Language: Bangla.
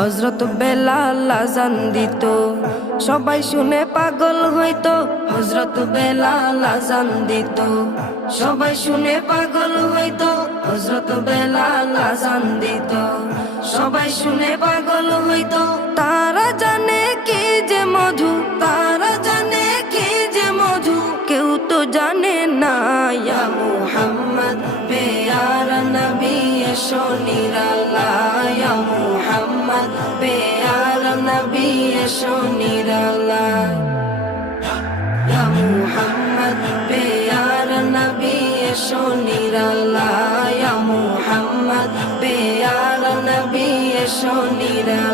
হযরত বেলাল আযান দিত, সবাই শুনে পাগল হইতো। হযরত বেলাল আযান দিত, সবাই শুনে পাগল হইতো। হযরত বেলাল আযান দিত, সবাই শুনে পাগল হইতো। তারা জানে কি যে মধু, তারা জানে কি যে মধু, কেউ তো জানে না। ইয়া মুহাম্মদ পেয়ারা নবী এসো নিরালায়, ইয়া মুহাম্মদ পেয়ারা নবী এসো নিরালায়, ইয়া মুহাম্মদ পেয়ারা নবী এসো নিরালায়, ইয়া মুহাম্মদ পেয়ারা নবী এসো নিরালায়।